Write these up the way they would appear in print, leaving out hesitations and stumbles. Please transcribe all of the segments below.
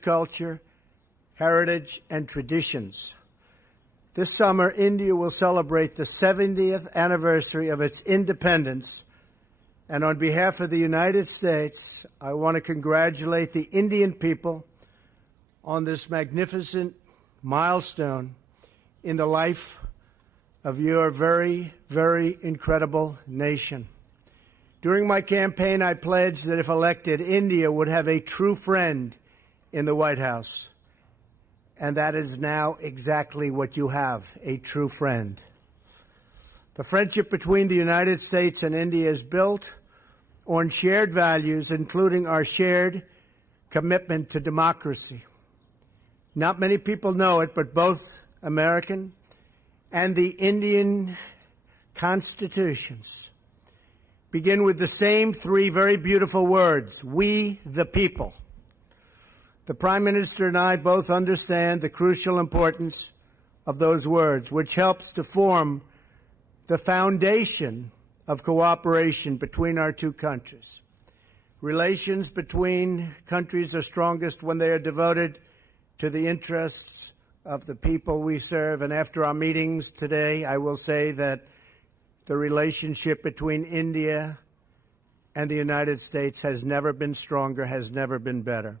rich culture, heritage, and traditions. This summer, India will celebrate the 70th anniversary of its independence, and on behalf of the United States, I want to congratulate the Indian people on this magnificent milestone in the life of your very, very incredible nation. During my campaign, I pledged that if elected, India would have a true friend in the White House. And that is now exactly what you have, a true friend. The friendship between the United States and India is built on shared values, including our shared commitment to democracy. Not many people know it, but both American and the Indian constitutions begin with the same three very beautiful words: we the people. The Prime Minister and I both understand the crucial importance of those words, which helps to form the foundation of cooperation between our two countries. Relations between countries are strongest when they are devoted to the interests of the people we serve. And after our meetings today, I will say that the relationship between India and the United States has never been stronger, has never been better.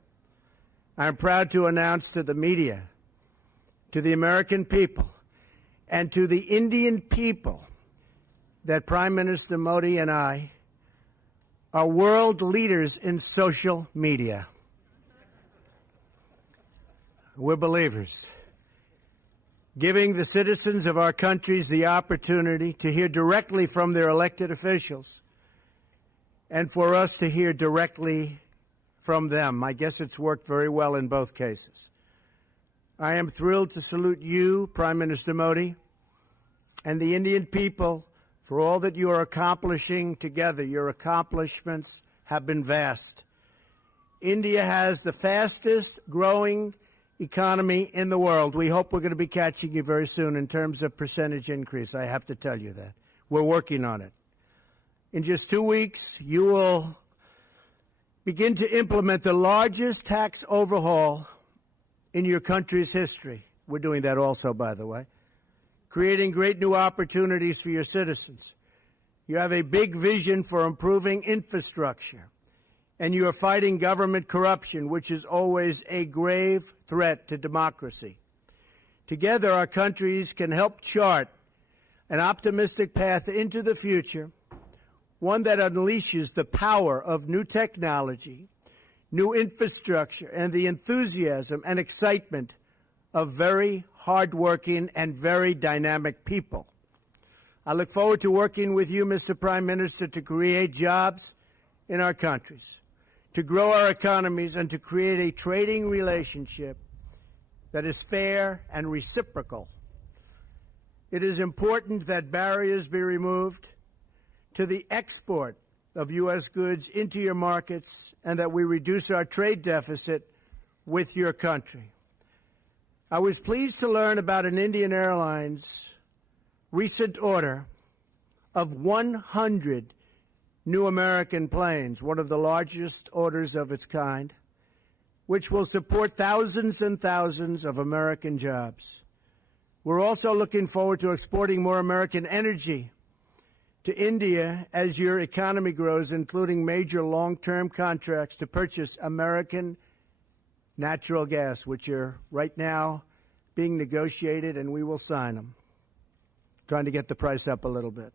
I'm proud to announce to the media, to the American people, and to the Indian people that Prime Minister Modi and I are world leaders in social media. We're believers, giving the citizens of our countries the opportunity to hear directly from their elected officials and for us to hear directly from them. I guess it's worked very well in both cases. I am thrilled to salute you, Prime Minister Modi, and the Indian people for all that you are accomplishing together. Your accomplishments have been vast. India has the fastest growing economy in the world. We hope we're going to be catching you very soon in terms of percentage increase. I have to tell you that. We're working on it. In just 2 weeks, you will begin to implement the largest tax overhaul in your country's history. We're doing that also, by the way, creating great new opportunities for your citizens. You have a big vision for improving infrastructure, and you are fighting government corruption, which is always a grave threat to democracy. Together, our countries can help chart an optimistic path into the future, one that unleashes the power of new technology, new infrastructure, and the enthusiasm and excitement of very hardworking and very dynamic people. I look forward to working with you, Mr. Prime Minister, to create jobs in our countries, to grow our economies, and to create a trading relationship that is fair and reciprocal. It is important that barriers be removed to the export of U.S. goods into your markets and that we reduce our trade deficit with your country. I was pleased to learn about an Indian Airlines recent order of 100 new American planes, one of the largest orders of its kind, which will support thousands and thousands of American jobs. We're also looking forward to exporting more American energy to India as your economy grows, including major long-term contracts to purchase American natural gas, which are right now being negotiated, and we will sign them, trying to get the price up a little bit.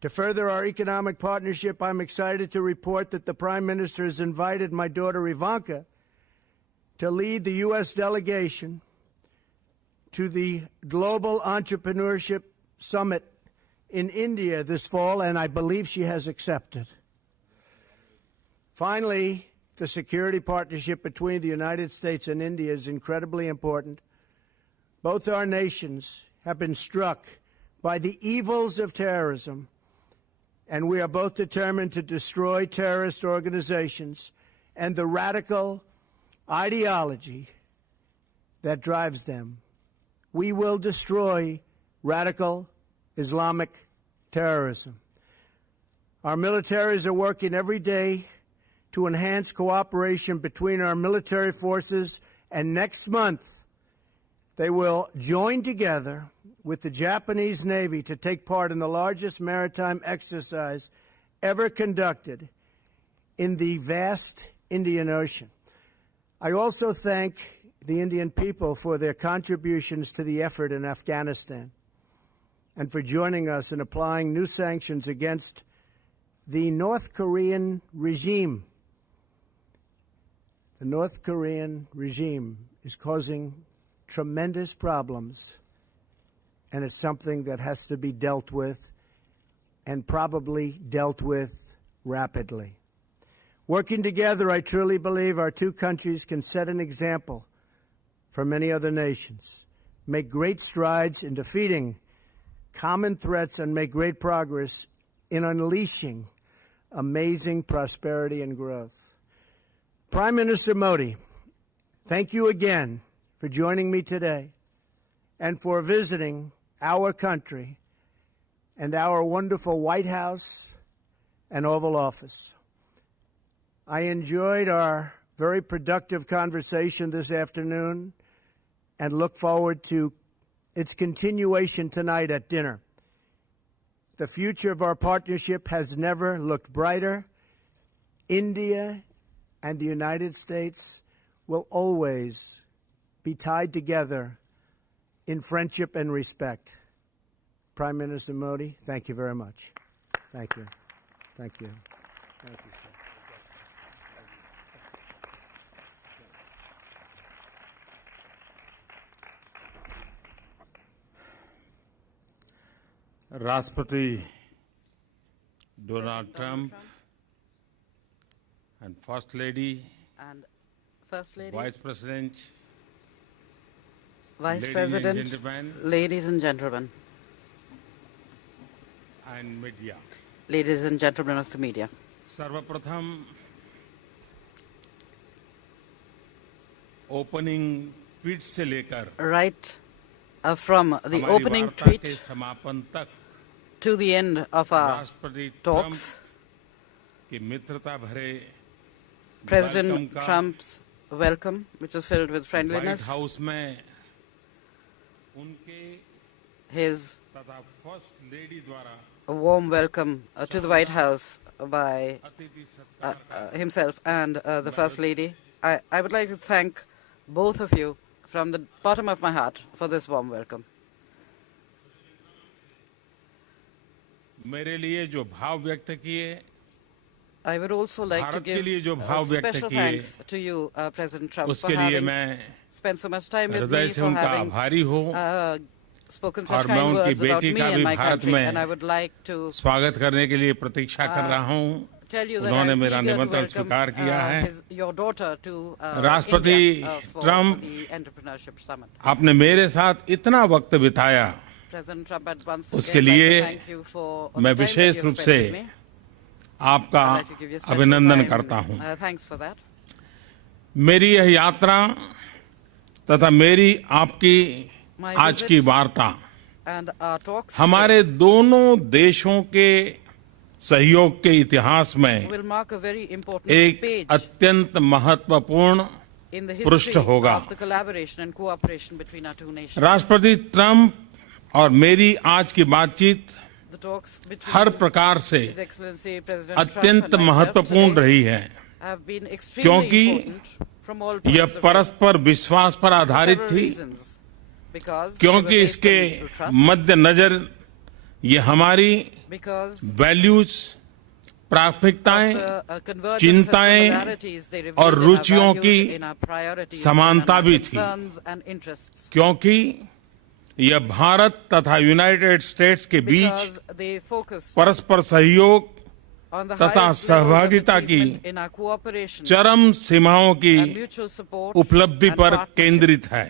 To further our economic partnership, I'm excited to report that the Prime Minister has invited my daughter Ivanka to lead the U.S. delegation to the Global Entrepreneurship Summit in India this fall, and I believe she has accepted. Finally, the security partnership between the United States and India is incredibly important. Both our nations have been struck by the evils of terrorism, and we are both determined to destroy terrorist organizations and the radical ideology that drives them. We will destroy radical Islamic terrorism. Our militaries are working every day to enhance cooperation between our military forces, and next month they will join together with the Japanese Navy to take part in the largest maritime exercise ever conducted in the vast Indian Ocean. I also thank the Indian people for their contributions to the effort in Afghanistan and for joining us in applying new sanctions against the North Korean regime. The North Korean regime is causing tremendous problems, and it's something that has to be dealt with, and probably dealt with rapidly. Working together, I truly believe our two countries can set an example for many other nations, make great strides in defeating common threats, and make great progress in unleashing amazing prosperity and growth. Prime Minister Modi, thank you again for joining me today and for visiting our country and our wonderful White House and Oval Office. I enjoyed our very productive conversation this afternoon and look forward to its continuation tonight at dinner. The future of our partnership has never looked brighter. India and the United States will always be tied together in friendship and respect. Prime Minister Modi, thank you very much. Thank you. Thank you. Thank you, sir. राष्ट्रपति Donald Trump and First Lady, Vice President, Vice ladies President, and gentlemen, ladies and gentlemen, and media. ladies and gentlemen of the media. सर्वप्रथम opening tweet से लेकर Right from the हमारी opening वार्ता tweet के समापन तक to the end of our राष्ट्रपति talks, Trump की मित्रता भरे President welcome का Trump's welcome, which was filled with white friendliness, house में उनके his तथा फर्स्ट लेडी द्वारा a warm welcome to the White House by अतिथि सत्कार himself and the First Lady. I would like to thank both of you from the bottom of my heart for this warm welcome. मेरे लिए जो भाव व्यक्त किए I would also like to Bharat के लिए give जो भाव व्यक्त special किए thanks to you, President Trump, for उसके लिए having मैं spent so much time with हृदय me, से for उनका having आभारी हूँ spoken और such मैं kind उनकी words about बेटी me का and भी my भारत country. में And I would like to स्वागत करने के लिए प्रतीक्षा कर रहा हूँ tell you that उन्होंने I'm मेरा eager to निमंत्रण welcome स्वीकार किया है your daughter to राष्ट्रपति India for Trump the Entrepreneurship Summit. आपने मेरे साथ इतना वक्त बिताया President Trump, at once उसके again, लिए like to thank you for all मैं the time that wishes you have रूप spent से with me. आपका I'd like to give you special अभिनंदन time. करता हूँ Thanks for that. मेरी यह यात्रा तथा मेरी आपकी My आज visit की वार्ता and our talks हमारे दोनों देशों के सहयोग के इतिहास में will mark a very important एक page अत्यंत महत्वपूर्ण in the पृष्ठ history होगा of the collaboration and cooperation between our two nations. राष्ट्रपति ट्रंप और मेरी आज की बातचीत The talks between हर प्रकार से His Excellency President अत्यंत Trump and myself महत्वपूर्ण today रही है have been extremely क्योंकि important from all points यह of view. परस्पर विश्वास पर For आधारित several थी reasons. Because they क्योंकि were based इसके on mutual trust, मद्देनजर ये हमारी because वैल्यूज of प्राथमिकताएं the convergence and चिंताएं similarities they revealed और in our रुचियों values, की in our priorities, समानता and भी our थी concerns and interests. क्योंकि यह भारत तथा यूनाइटेड स्टेट्स के बीच Because they focus परस्पर सहयोग on the तथा highest levels of सहभागिता की achievement in our cooperation चरम सीमाओं की and mutual support उपलब्धि and पर partnership. केंद्रित है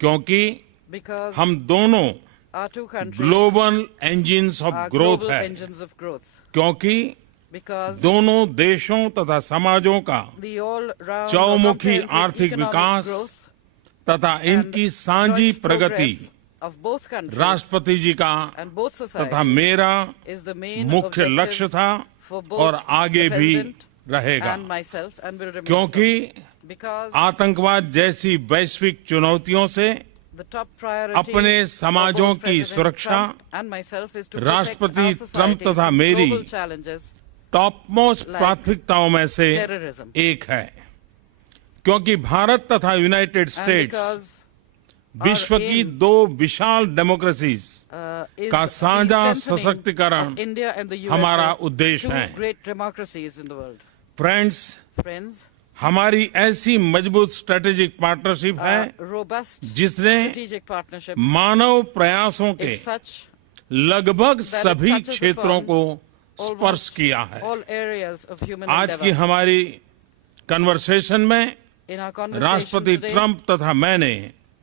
क्योंकि Because हम दोनों our two countries global engines of are growth global है engines of growth. क्योंकि Because दोनों देशों तथा समाजों का the all-round चौमुखी comprehensive आर्थिक economic विकास growth तथा and इनकी साझी joint Pragati progress of both countries राष्ट्रपति जी का and both तथा societies मेरा is the main मुख्य objective लक्ष्य था for both और आगे the भी President रहेगा, and myself and will remain क्योंकि so. Because आतंकवाद जैसी वैश्विक चुनौतियों से the top priority अपने for समाजों both की President सुरक्षा Trump and myself is to protect राष्ट्रपति our ट्रंप societies तथा from मेरी global challenges top most like प्राथमिकताओं में से terrorism. एक है, क्योंकि भारत तथा यूनाइटेड And स्टेट्स because विश्व की aim, दो विशाल डेमोक्रेसीज is का the साझा strengthening सशक्तिकरण of India and the हमारा USA, उद्देश्य two है। great democracies in the world. Friends, Friends, हमारी ऐसी मजबूत स्ट्रेटेजिक पार्टनरशिप है robust जिसने strategic partnership मानव प्रयासों के is such लगभग that it सभी touches क्षेत्रों upon को स्पर्श almost किया है। all areas of human आज की endeavor. हमारी कन्वर्सेशन में In our conversation राष्ट्रपति today, ट्रंप तथा मैंने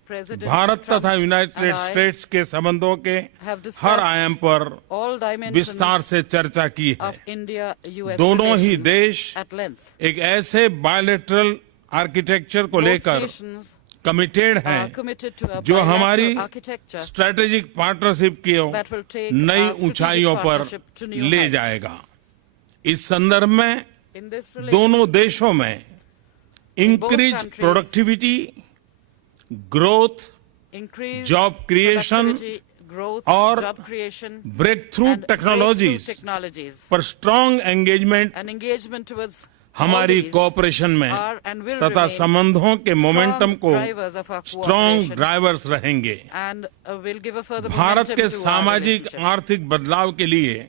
President भारत Trump तथा यूनाइटेड and I स्टेट्स के संबंधों के have discussed हर आयाम पर all dimensions विस्तार से चर्चा की है। of India-US दोनों ही relations देश at length. एक ऐसे बायोलेटरल आर्किटेक्चर को Both लेकर nations कमिटेड are हैं committed to a जो bilateral हमारी architecture स्ट्रेटेजिक पार्टनरशिप की that will take नई our strategic ऊंचाइयों पर partnership to new ले heights. जाएगा। इस संदर्भ में In this relation, दोनों देशों में increase countries, productivity, growth, increase job creation productivity, growth, और job creation, breakthrough and breakthrough technologies technologies, पर strong engagement and engagement towards हमारी all these कोऑपरेशन में are and will तथा remain संबंधों के मोमेंटम को drivers of our strong cooperation drivers रहेंगे। and will give a further Bharat momentum के to our सामाजिक relationship. आर्थिक बदलाव के लिए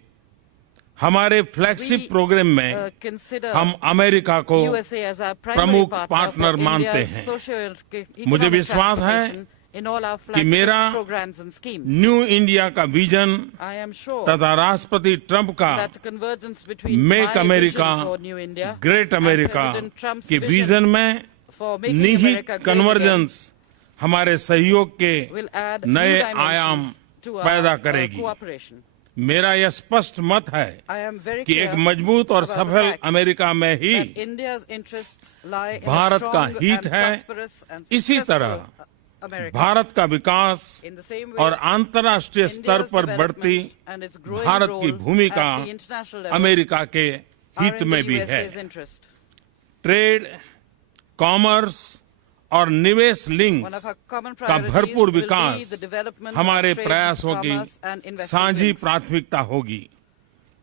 हमारे फ्लैगशिप We, प्रोग्राम में consider हम अमेरिका को USA as our primary प्रमुख partner पार्टनर for मानते India's हैं। socio-economic मुझे विश्वास है transformation in all our कि मेरा flagship programs and schemes. New India का विजन I am sure तथा राष्ट्रपति ट्रंप का that the convergence between make my America vision for New India great and America President Trump's के vision vision में for making निहित America great convergence हमारे सहयोग के again will add नए new dimensions आयाम to our पैदा करेगी। cooperation. मेरा यह स्पष्ट मत है I am very कि clear एक मजबूत और about the सफल fact अमेरिका में ही that India's interests lie in a Bharat का strong हित and है। prosperous and इसी successful तरह America. भारत का विकास In the same way, और अंतर्राष्ट्रीय स्तर India's पर बढ़ती development and its growing Bharat की role भूमिका at the international level America के are हित in में the भी USA's है। interest. ट्रेड, कॉमर्स और निवेश link One of our common का priorities भरपूर will be Vikas the development हमारे of trade, प्रयासों की commerce and investment साझी links. प्राथमिकता होगी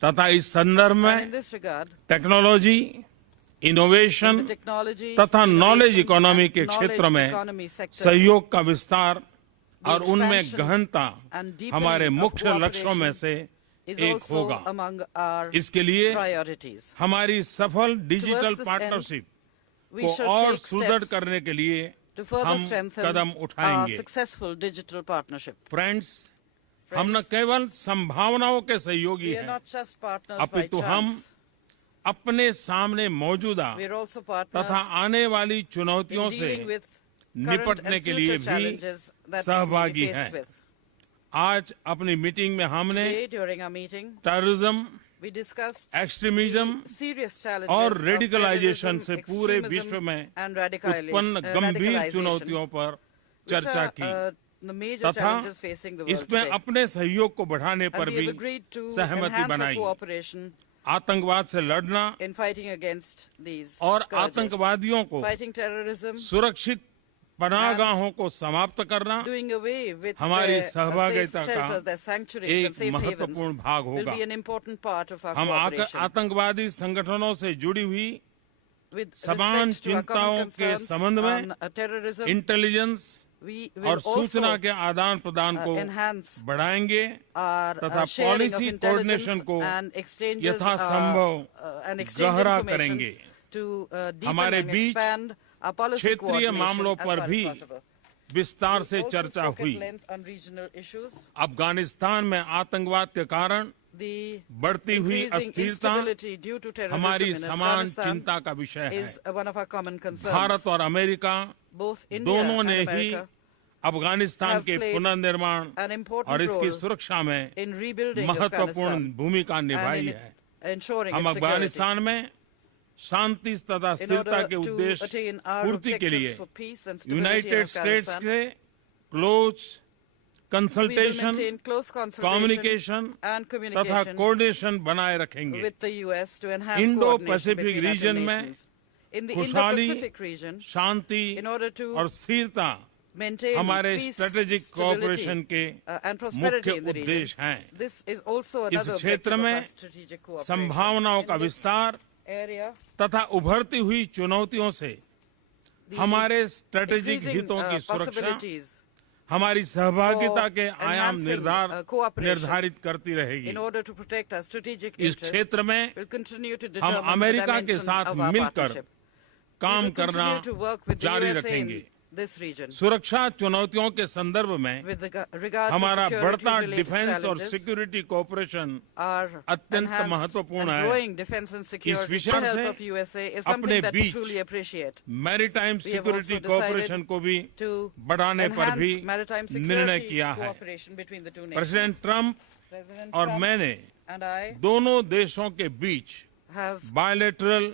तथा इस संदर्भ And in में this regard, technology, in innovation the technology, तथा नॉलेज innovation इकोनॉमी and के knowledge क्षेत्र में economy sectors, सहयोग का विस्तार the और उनमें expansion गहनता and deepening हमारे of मुख्य लक्ष्यों में से is एक also होगा। among our इसके लिए priorities. हमारी सफल digital Towards this end, partnership We को shall और take सुदृढ़ steps करने के लिए to further हम strengthen कदम our उठाएंगे। successful digital partnership. फ्रेंड्स, हम न केवल संभावनाओं के सहयोगी We are हैं, not just partners by अपितु हम chance. अपने सामने मौजूदा We are also partners तथा आने वाली in चुनौतियों से dealing with current निपटने and के लिए future भी challenges that we सहभागी will be faced हैं। with. आज अपनी मीटिंग में हमने Today, during our meeting, terrorism, we discussed extremism the serious challenges और of रेडिकलाइजेशन terrorism, से पूरे extremism विश्व में and उत्पन्न गंभीर radicalization, चुनौतियों पर which चर्चा are, की the major तथा challenges facing the world इसमें today. अपने सहयोग को बढ़ाने And पर we भी have agreed to सहमति enhance our बनाई। cooperation आतंकवाद से लड़ना in fighting against these और scourges. आतंकवादियों को Fighting terrorism, सुरक्षित पनाहगाहों को समाप्त करना doing away with हमारी their safe सहभागिता का shelters, their sanctuaries एक and safe havens महत्वपूर्ण भाग will होगा। be an important part of our हम cooperation. आतंकवादी संगठनों से जुड़ी हुई With समान respect to our common चिंताओं के concerns संबंध में on terrorism, इंटेलिजेंस we और will सूचना also के आदान प्रदान को enhance बढ़ाएंगे our तथा sharing of policy intelligence coordination को and exchanges यथासंभव and exchange गहरा information करेंगे। to deepen हमारे and beach expand our policy क्षेत्रीय coordination मामलों as पर far as भी possible. विस्तार We से also चर्चा spoke at हुई। length on regional issues. Afghanistan में आतंकवाद के कारण The बढ़ती हुई increasing अस्थिरता instability due to terrorism हमारी in समान Afghanistan चिंता का विषय है। is one of our common concerns. Bharat और अमेरिका Both India दोनों and ने ही America अफगानिस्तान have के played पुनर्निर्माण an important और इसकी role सुरक्षा में in rebuilding महत्वपूर्ण Afghanistan भूमिका and निभाई in है। ensuring हम its security. अफगानिस्तान में शांति तथा In स्थिरता order के to उद्देश्य attain our पूर्ति के लिए objectives for peace and stability in United States Afghanistan, के close consultation, maintain close consultation communication and तथा communication कोऑर्डिनेशन बनाए रखेंगे। with the US to enhance Indo coordination Pacific between our two region में nations. In the खुशहाली, Indo-Pacific region, Shanti in order to और स्थिरता maintain हमारे peace, strategic stability, cooperation के and prosperity मुख्य in the region. उद्देश्य हैं। This is also इस another क्षेत्र objective of में our strategic cooperation. संभावनाओं का In this विस्तार area, तथा उभरती हुई चुनौतियों से the हमारे स्ट्रेटेजिक increasing, हितों की सुरक्षा possibilities हमारी सहभागिता for के आयाम enhancing, cooperation निर्धारित करती रहेगी। in order to protect our strategic इस interests, क्षेत्र में will continue to हम determine the अमेरिका के dimensions साथ of our मिलकर partnership. We काम will करना continue to work with the जारी USA रखेंगे। in this region. सुरक्षा चुनौतियों के संदर्भ में With regard to हमारा बढ़ता security-related डिफेंस और challenges, सिक्योरिटी कोऑपरेशन our अत्यंत enhanced महत्वपूर्ण and है। growing defense and security विषय with the help से of USA is अपने something that we beach truly appreciate. Maritime We have security also cooperation decided को भी to बढ़ाने पर भी enhance maritime निर्णय security किया है। cooperation between the two president nations. Trump President और Trump मैंने and I दोनों देशों के बीच have bilateral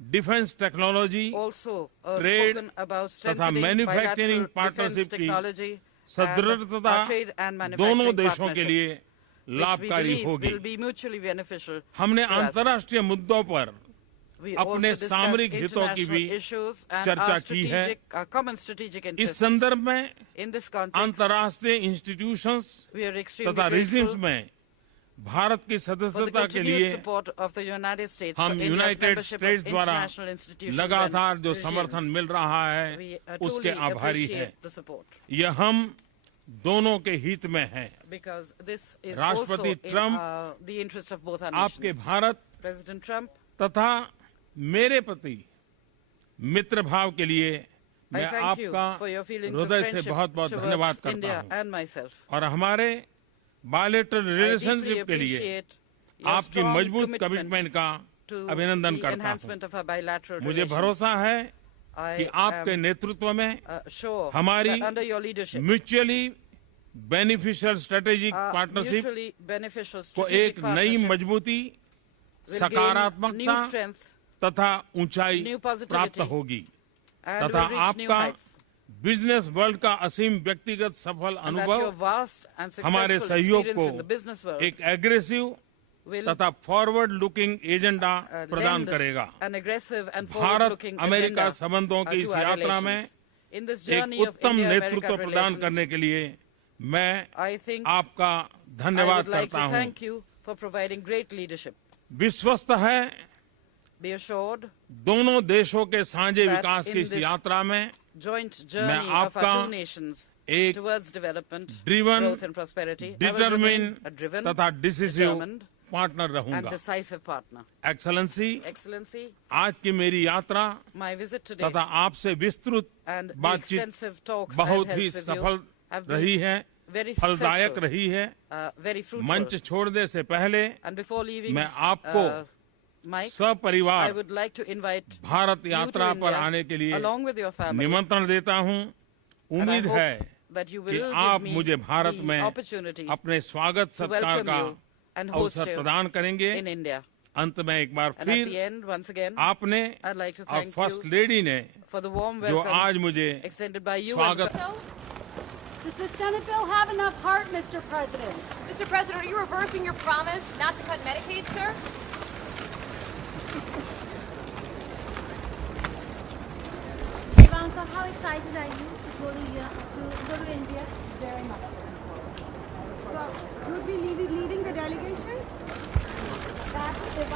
defence technology also Trade spoken about तथा strengthening manufacturing bilateral partnership defense की technology and सदृढ़ता trade and दोनों manufacturing देशों के partnership, लिए which we लाभकारी believe होगी। will be mutually beneficial हमने to us. अंतर्राष्ट्रीय मुद्दों पर We अपने also discussed सामरिक हितों की भी international issues and चर्चा our की है। our common strategic इस interests. संदर्भ में In this context, अंतर्राष्ट्रीय इंस्टीट्यूशंस we are extremely तथा रिजिम्स grateful में भारत की for the सदस्यता के continued लिए support of the United States हम for India's United membership states of द्वारा international institutions लगातार and जो regimes. समर्थन मिल रहा है We उसके truly आभारी हैं। appreciate the support यह हम दोनों के हित में है। because this is राष्ट्रपति also in Trump the interest of both our आपके nations. भारत President Trump, तथा मेरे प्रति मित्र भाव के लिए I मैं thank you आपका for your feelings of हृदय से friendship बहुत बहुत धन्यवाद towards करता India हूँ and myself. और हमारे बायलैटरल I deeply रिलेशनशिप के लिए appreciate your आपकी strong मजबूत कमिटमेंट का to अभिनंदन the करता हूँ। enhancement of our bilateral मुझे relations. भरोसा है I कि आपके am नेतृत्व में sure हमारी that under your leadership, mutually beneficial strategic our partnership mutually beneficial को strategic एक नई partnership मजबूती, will gain सकारात्मकता new strength तथा ऊंचाई new positivity प्राप्त होगी and तथा will reach new आपका heights. बिजनेस वर्ल्ड का असीम व्यक्तिगत सफल And that your अनुभव vast and हमारे successful सहयोग experience को in the business world एक एग्रेसिव will तथा फॉरवर्ड लुकिंग एजेंडा प्रदान lend करेगा। an aggressive and Bharat forward-looking America agenda संबंधों की to इस our यात्रा में relations. In this एक journey of उत्तम India-America नेतृत्व प्रदान relations, करने के लिए मैं I think आपका I धन्यवाद would like करता to हूँ। thank you for providing great leadership. विश्वस्त है Be assured, दोनों देशों के साझे that विकास in की इस this यात्रा में joint journey of our आपका two nations एक towards development, driven, growth and prosperity, I will remain determine a driven, तथा डिसिसिव determined पार्टनर and रहूंगा। decisive partner. एक्सेलेंसी, Excellency, आज की मेरी यात्रा my visit today तथा आपसे विस्तृत and the बातचीत extensive talks I've बहुत held ही with you सफल have रही been है, very फलदायक successful, रही है। very fruitful. मंच छोड़ने से पहले And before leaving मैं this, आपको Mike, I सपरिवार would like to invite Bharat you to यात्रा पर India आने के लिए along with your family. निमंत्रण देता हूँ। And I उम्मीद hope है that you कि will आप give me मुझे भारत the में opportunity अपने स्वागत to सत्कार welcome का you and host अवसर you प्रदान करेंगे। in India. अंत में एक बार And at the फिर end, once again, आपने I'd like to और thank फर्स्ट you लेडी ने for the warm जो welcome आज मुझे extended by you. स्वागत And Does the Senate bill have enough heart, Mr. President? Mr. President, are you reversing your promise not to cut Medicaid, sir? Ivanka, how excited are you to go to India? Very much. So, you would be leading the delegation? That's Ivanka.